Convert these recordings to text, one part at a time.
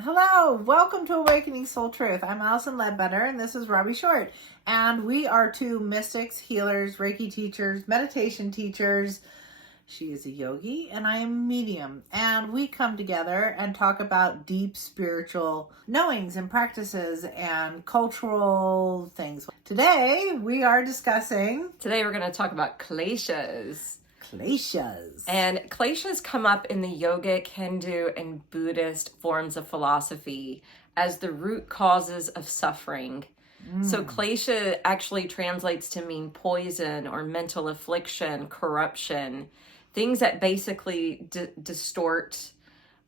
Hello, welcome to Awakening Soul Truth. I'm Allison Ledbetter and this is Robbie Short. And we are two mystics, healers, Reiki teachers, meditation teachers. She is a yogi and I am a medium. And we come together and talk about deep spiritual knowings and practices and cultural things. Today we're going to talk about Kleshas. Kleshas. And Kleshas come up in the yogic, Hindu, and Buddhist forms of philosophy as the root causes of suffering. So Klesha actually translates to mean poison or mental affliction, corruption, things that basically distort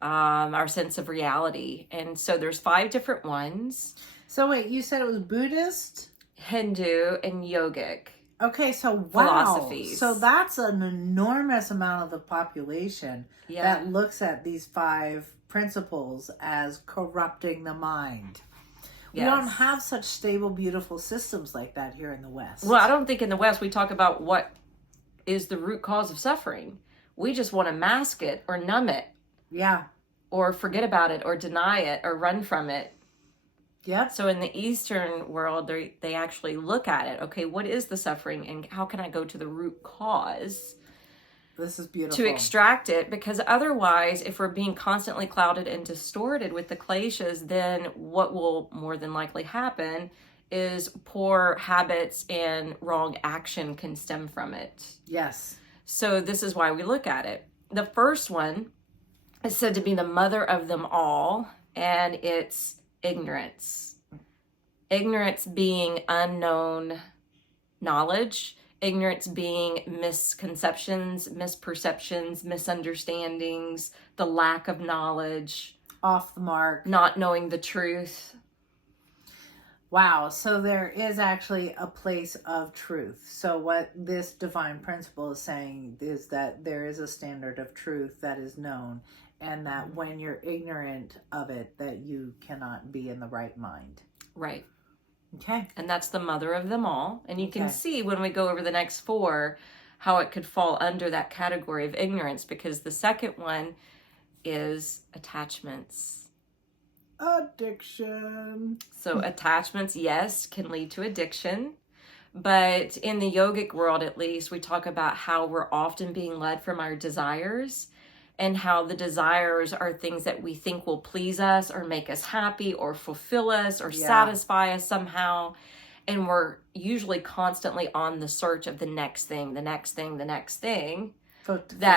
our sense of reality. And so there's 5 different ones. So wait, you said it was Buddhist? Hindu, and yogic. Okay, so wow. Philosophies. So that's an enormous amount of the population that looks at these 5 principles as corrupting the mind. We don't have such stable, beautiful systems like that here in the West. Well, I don't think in the West we talk about what is the root cause of suffering. We just want to mask it or numb it. Yeah. Or forget about it or deny it or run from it. Yep. So in the Eastern world, they actually look at it. Okay, what is the suffering and how can I go to the root cause? This is beautiful. To extract it, because otherwise, if we're being constantly clouded and distorted with the kleshas, then what will more than likely happen is poor habits and wrong action can stem from it. Yes. So this is why we look at it. The first one is said to be the mother of them all, and it's ignorance. Ignorance being unknown knowledge, ignorance being misconceptions, misperceptions, misunderstandings, the lack of knowledge, off the mark, not knowing the truth. Wow, so there is actually a place of truth. So what this divine principle is saying is that there is a standard of truth that is known, and that when you're ignorant of it, that you cannot be in the right mind. Right. Okay. And that's the mother of them all. And you can see when we go over the next 4 how it could fall under that category of ignorance, because the second one is attachments. Addiction. So attachments, yes, can lead to addiction. But in the yogic world, at least, we talk about how we're often being led from our desires, and how the desires are things that we think will please us or make us happy or fulfill us or satisfy us somehow. And we're usually constantly on the search of the next thing that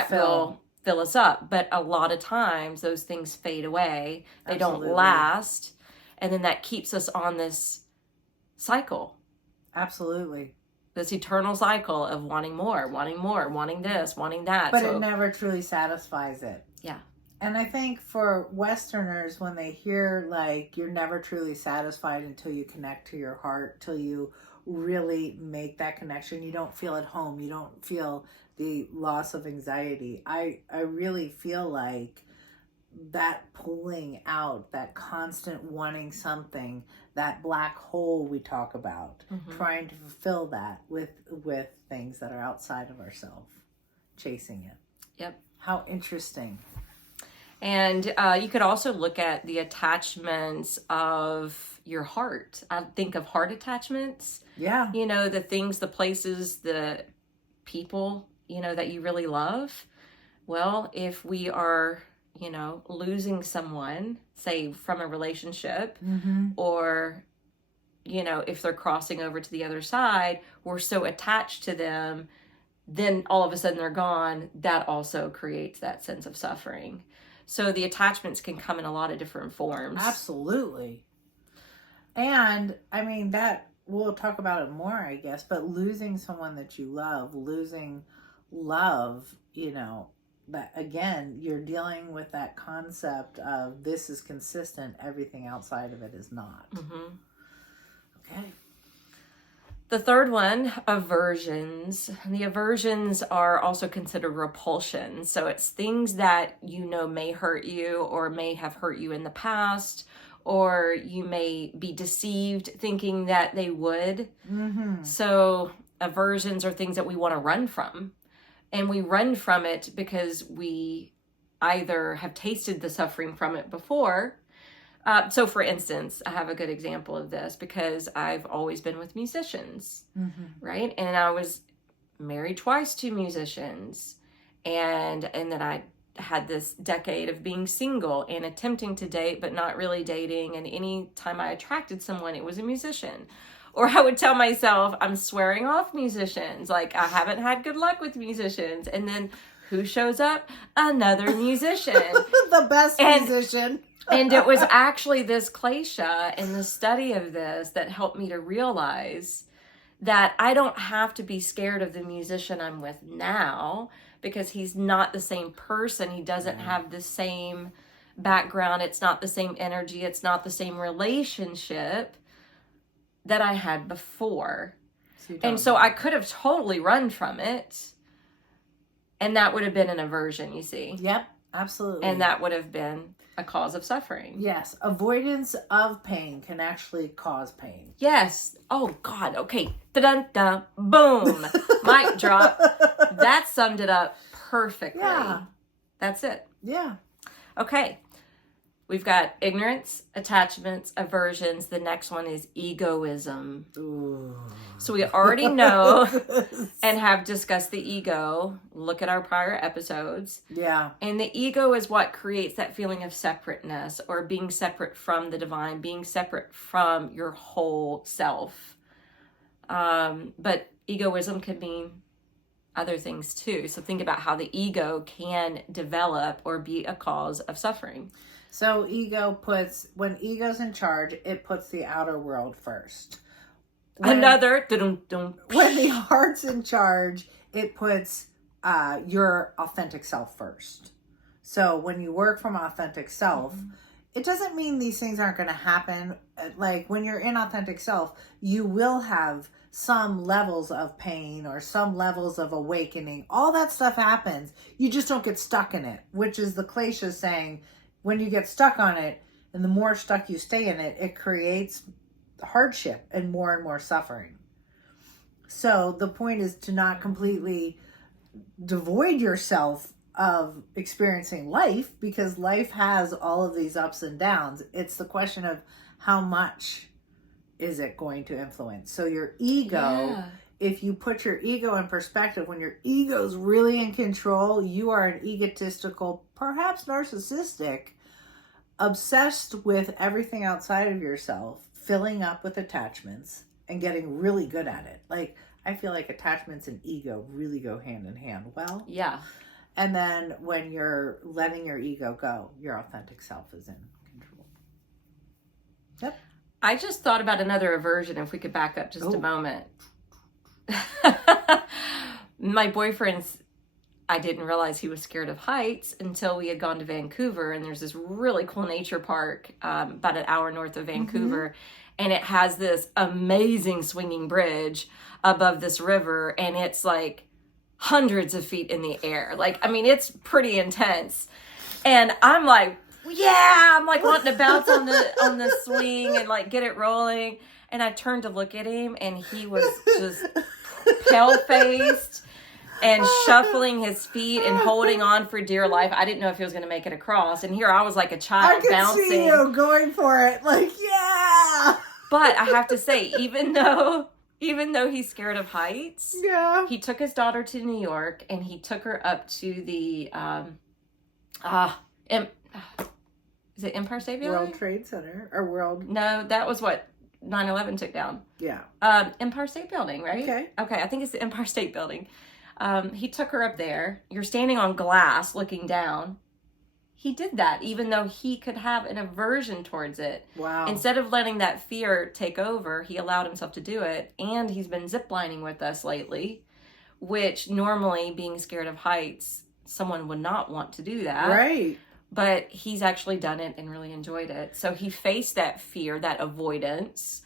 will fill us up. But a lot of times those things fade away. They don't last. And then that keeps us on this cycle. Absolutely. This eternal cycle of wanting more, wanting this, wanting that. But it never truly satisfies it. Yeah. And I think for Westerners, when they hear like you're never truly satisfied until you connect to your heart, till you really make that connection, you don't feel at home, you don't feel the loss of anxiety. I really feel like that pulling out, that constant wanting something, that black hole we talk about, trying to fulfill that with things that are outside of ourselves, chasing it. Yep. How interesting. And you could also look at the attachments of your heart. I think of heart attachments. Yeah. You know, the things, the places, the people, you know, that you really love. Well, if we are, you know, losing someone, say from a relationship, or, you know, if they're crossing over to the other side, we're so attached to them, then all of a sudden they're gone. That also creates that sense of suffering. So the attachments can come in a lot of different forms. Absolutely. And I mean, that we'll talk about it more, I guess, but losing someone that you love, losing love, you know, that again, you're dealing with that concept of this is consistent, everything outside of it is not. Okay. The third one, aversions. The aversions are also considered repulsion. So it's things that you know may hurt you or may have hurt you in the past, or you may be deceived thinking that they would. So aversions are things that we want to run from. And we run from it because we either have tasted the suffering from it before, So for instance, I have a good example of this because I've always been with musicians, right? And I was married twice to musicians, and then I had this decade of being single and attempting to date but not really dating, and any time I attracted someone, it was a musician. Or I would tell myself I'm swearing off musicians, like I haven't had good luck with musicians, and then who shows up? Another musician. The best musician. And it was actually this Klesha and the study of this that helped me to realize that I don't have to be scared of the musician I'm with now, because he's not the same person. He doesn't have the same background. It's not the same energy. It's not the same relationship that I had before. So I could have totally run from it. And that would have been an aversion, you see. Yep, absolutely. And that would have been a cause of suffering. Yes, avoidance of pain can actually cause pain. Yes. Oh, God. Okay. Dun-dun-dun. Boom. Mic drop. That summed it up perfectly. Yeah. That's it. Yeah. Okay. We've got ignorance, attachments, aversions. The next one is egoism. Ooh. So we already know and have discussed the ego. Look at our prior episodes. Yeah. And the ego is what creates that feeling of separateness, or being separate from the divine, being separate from your whole self. But egoism can mean other things too. So think about how the ego can develop or be a cause of suffering. So when ego's in charge, it puts the outer world first. When the heart's in charge, it puts your authentic self first. So when you work from authentic self, it doesn't mean these things aren't going to happen. Like when you're in authentic self, you will have some levels of pain or some levels of awakening. All that stuff happens. You just don't get stuck in it, which is the Kleshas saying, when you get stuck on it, and the more stuck you stay in it, it creates hardship and more suffering. So the point is to not completely devoid yourself of experiencing life, because life has all of these ups and downs. It's the question of how much is it going to influence. So your ego, if you put your ego in perspective, when your ego's really in control, you are an egotistical, perhaps narcissistic, obsessed with everything outside of yourself, filling up with attachments and getting really good at it. Like, I feel like attachments and ego really go hand in hand. Well, yeah. And then when you're letting your ego go, your authentic self is in control. Yep. I just thought about another aversion, if we could back up just a moment. My boyfriend's, I didn't realize he was scared of heights until we had gone to Vancouver, and there's this really cool nature park about an hour north of Vancouver, and it has this amazing swinging bridge above this river, and it's like hundreds of feet in the air. Like, I mean, it's pretty intense. And I'm like, yeah, I'm like wanting to bounce on the swing and like get it rolling. And I turned to look at him, and he was just pale-faced and shuffling his feet and holding on for dear life. I didn't know if he was going to make it across. And here I was like a child bouncing. I could see you going for it. Like, yeah. But I have to say, even though he's scared of heights, he took his daughter to New York, and he took her up to the is it Empire State Building? World Trade Center or World? No, that was what 9/11 took down. Yeah. Empire State Building, right? Okay, I think it's the Empire State Building. He took her up there. You're standing on glass looking down. He did that even though he could have an aversion towards it. Wow. Instead of letting that fear take over, he allowed himself to do it. And he's been ziplining with us lately, which normally, being scared of heights, someone would not want to do that. Right. But he's actually done it and really enjoyed it. So he faced that fear, that avoidance,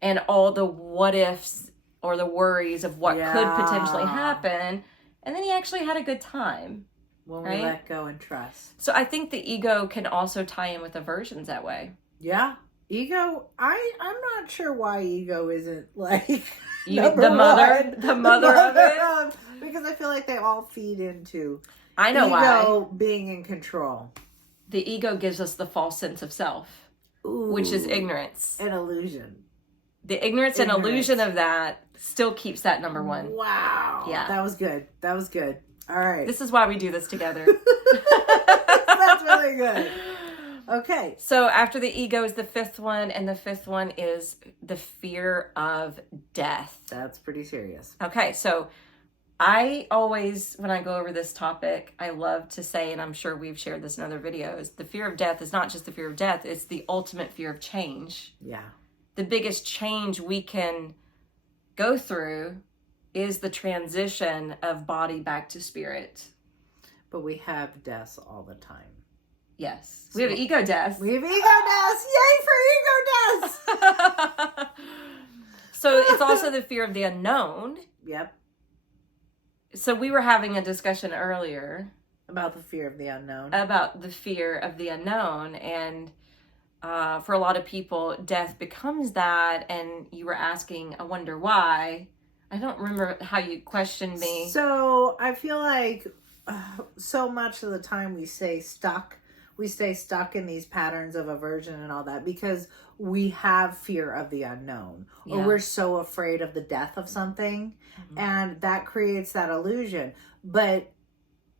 and all the what ifs or the worries of what could potentially happen. And then he actually had a good time. When we let go and trust. So I think the ego can also tie in with aversions that way. Yeah. Ego, I'm not sure why ego isn't like the mother of it. Because I feel like they all feed into ego being in control. The ego gives us the false sense of self. which is ignorance. An illusion. The ignorance and illusion of that still keeps that number one. Wow. Yeah. That was good. That was good. All right. This is why we do this together. That's really good. Okay. So after the ego is the fifth one, and the fifth one is the fear of death. That's pretty serious. Okay, so I always, when I go over this topic, I love to say, and I'm sure we've shared this in other videos, the fear of death is not just the fear of death, it's the ultimate fear of change. Yeah. The biggest change we can go through is the transition of body back to spirit. But we have deaths all the time. Yes. We have ego deaths. We have ego deaths. Yay for ego deaths. So it's also the fear of the unknown. Yep. So we were having a discussion earlier about the fear of the unknown. And for a lot of people, death becomes that. And you were asking, I wonder why. I don't remember how you questioned me. So I feel like so much of the time we stay stuck in these patterns of aversion and all that because we have fear of the unknown, or we're so afraid of the death of something, and that creates that illusion. But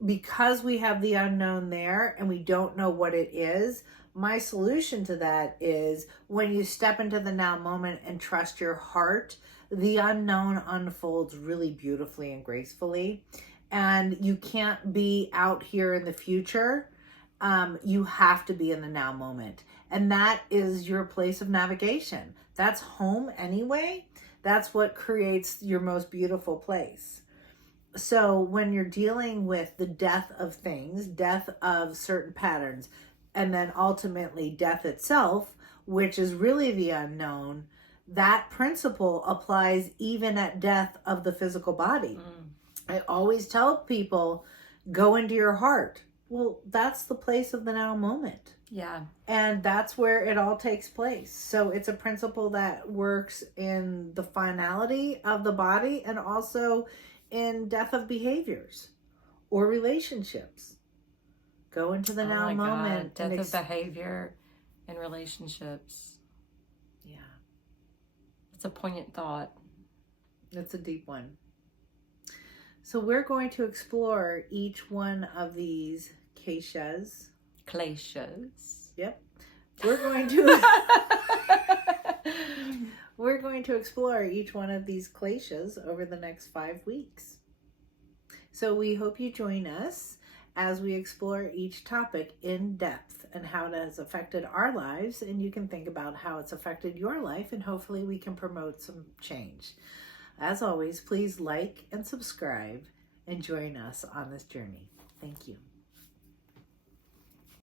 because we have the unknown there and we don't know what it is, my solution to that is when you step into the now moment and trust your heart, the unknown unfolds really beautifully and gracefully. And you can't be out here in the future. You have to be in the now moment. And that is your place of navigation. That's home anyway. That's what creates your most beautiful place. So when you're dealing with the death of things, death of certain patterns, and then ultimately death itself, which is really the unknown, that principle applies even at death of the physical body. I always tell people, go into your heart. Well, that's the place of the now moment. Yeah. And that's where it all takes place. So it's a principle that works in the finality of the body and also in death of behaviors or relationships. Go into the now moment. God. Death of behavior and relationships. Yeah. It's a poignant thought. It's a deep one. So we're going to explore each one of these Keshas. Kleshas. Yep. We're going to explore each one of these Kleshas over the next 5 weeks. So we hope you join us as we explore each topic in depth and how it has affected our lives, and you can think about how it's affected your life, and hopefully we can promote some change. As always, please like and subscribe and join us on this journey. Thank you.